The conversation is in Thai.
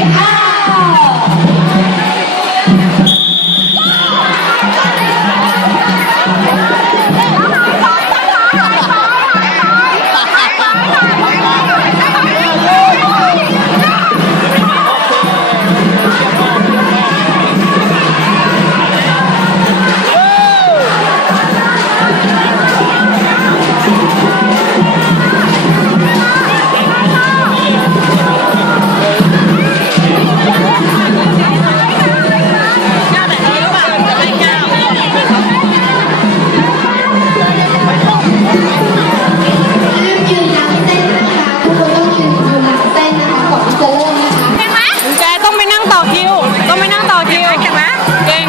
อ้าว ต้องไปนั่งต่อคิวเก่งไหมเก่ง